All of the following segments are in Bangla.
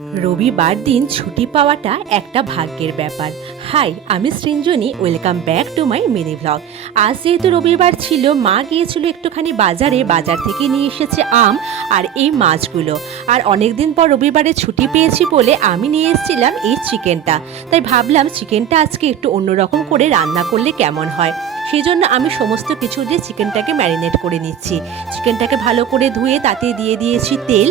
রবিবার দিন ছুটি পাওয়াটা একটা ভাগ্যের ব্যাপার। হাই, আমি Srinjani, welcome back to my mini blog. আজ যেহেতু রবিবার ছিল, মা গিয়েছিল একটুখানি বাজারে, বাজার থেকে নিয়ে এসেছে আম আর এই মাছগুলো। আর অনেক দিন পর রবিবারে ছুটি পেয়েছি বলে আমি নিয়ে এসেছিলাম এই চিকেনটা। তাই ভাবলাম চিকেনটা আজকে একটু অন্যরকম করে রান্না করলে কেমন হয়। সেই জন্য আমি সমস্ত কিছু দিয়ে চিকেনটাকে ম্যারিনেট করে নিচ্ছি। চিকেনটাকে ভালো করে ধুয়ে তাতে দিয়ে দিয়েছি তেল,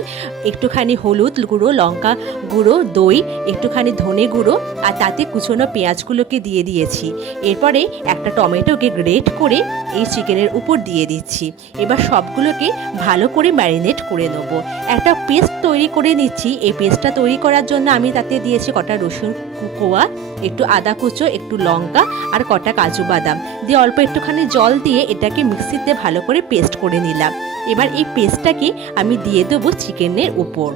একটুখানি হলুদ গুঁড়ো, লঙ্কা গুঁড়ো, দই, একটুখানি ধনে গুঁড়ো, আর তাতে কুচনো পেঁয়াজগুলোকে দিয়ে দিয়েছি। এরপরে একটা টমেটোকে গ্রেট করে এই চিকেনের উপর দিয়ে দিচ্ছি। এবার সবগুলোকে ভালো করে ম্যারিনেট করে নেবো। একটা পেস্ট তৈরি করে নিচ্ছি। এই পেস্টটা তৈরি করার জন্য আমি তাতে দিয়েছি কটা রসুন কোয়া, একটু আদা কুচো, একটু লঙ্কা আর কটা কাজু বাদাম দিয়ে অল্প একটুখানি জল দিয়ে এটাকে মিক্সিতে ভালো করে পেস্ট করে নিলাম। এবার এই পেস্টটাকে আমি দিয়ে দেবো চিকেনের উপর।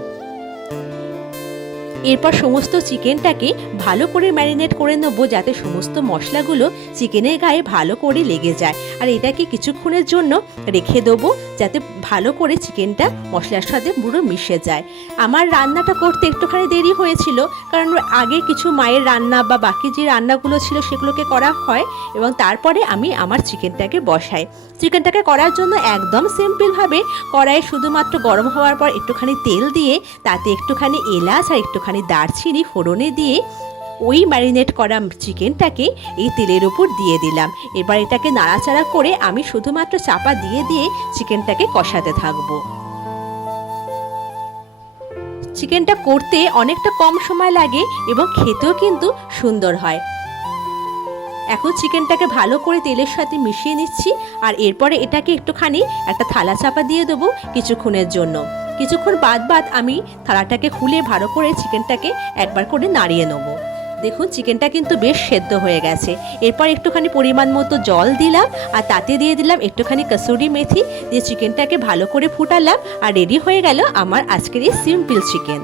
এরপর সমস্ত চিকেনটাকে ভালো করে ম্যারিনেট করে নেবো, যাতে সমস্ত মশলাগুলো চিকেনের গায়ে ভালো করে লেগে যায়। আর এটাকে কিছুক্ষণের জন্য রেখে দেবো, যাতে ভালো করে চিকেনটা মশলার সাথে পুরো মিশে যায়। আমার রান্নাটা করতে একটুখানি দেরি হয়েছিল, কারণ আগে কিছু মায়ের রান্না বা বাকি যে রান্নাগুলো ছিল সেগুলোকে করা হয় এবং তারপরে আমি আমার চিকেনটাকে বসাই। চিকেনটাকে করার জন্য একদম সিম্পলভাবে কড়াইয়ে শুধুমাত্র গরম হওয়ার পর একটুখানি তেল দিয়ে তাতে একটুখানি এলাচ আর একটুখানি দারচিনি ফোড়নে দিয়ে ওই ম্যারিনেট করা চিকেনটাকে এই তেলের উপর দিয়ে দিলাম। এবার এটাকে নাড়াচাড়া করে আমি শুধুমাত্র চাপা দিয়ে দিয়ে চিকেনটাকে কষাতে থাকবো। চিকেনটা করতে অনেকটা কম সময় লাগে এবং খেতেও কিন্তু সুন্দর হয়। এখন চিকেনটাকে ভালো করে তেলের সাথে মিশিয়ে নিচ্ছি আর এরপরে এটাকে একটুখানি একটা থালা চাপা দিয়ে দেবো কিছুক্ষণের জন্য। কিছুক্ষণ বাদ আমি থালাটাকে খুলে ভালো করে চিকেনটাকে একবার করে নাড়িয়ে নেবো। দেখুন চিকেনটা কিন্তু বেশ সেদ্ধ হয়ে গেছে। এরপর একটুখানি পরিমাণ মতো জল দিলাম আর তাতে দিয়ে দিলাম একটুখানি কসুরি মেথি দিয়ে চিকেনটাকে ভালো করে ফুটালাম আর রেডি হয়ে গেল আমার আজকের এই সিম্পল চিকেন।